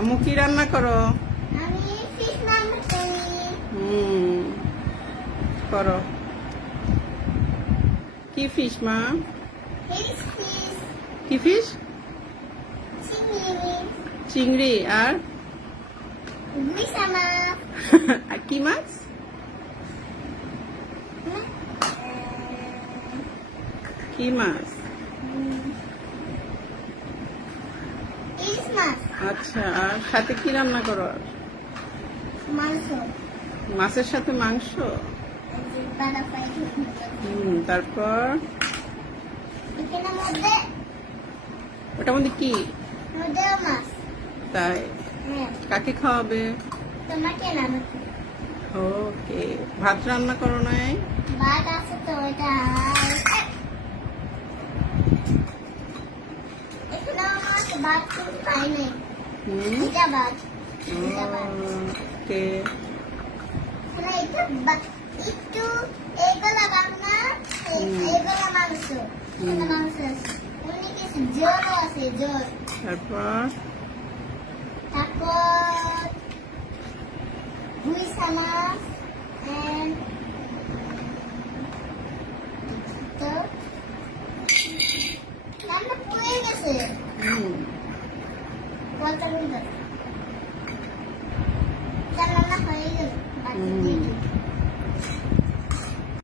আম্মু কি রান্না করো? আমি ফিশ রান্না করি। করো। কি ফিশ মা? ফিশ ফিশ কি ফিশ? চিংড়ি চিংড়ি আর গুইসা মাছ আর কি মাছ? কি মাছ? ইলিশ মাছ আচ্ছা, আর সাথে কি রান্না করো? আর মাংস মাছের সাথে মাংস। বাদা ফ্রাই তারপর এখানের মধ্যে ওটার মধ্যে কি? মাছ। তাই হ্যাঁ কাকে খাওয়াবে? তোমাকে নামাতে ওকে। ভাত রান্না করো নাই? ভাত আছে তো ওইটা এখানে আমার ভাত কিন্তু পাই নাই। এটা ভাত এটা ভাত ওকে। এখানে একটু এগুলা বাংলা এগুলা মাংস এখানে মাংস আছে এমনি কিছু জলও আছে জল তারপর তারপর গুইসা মাছ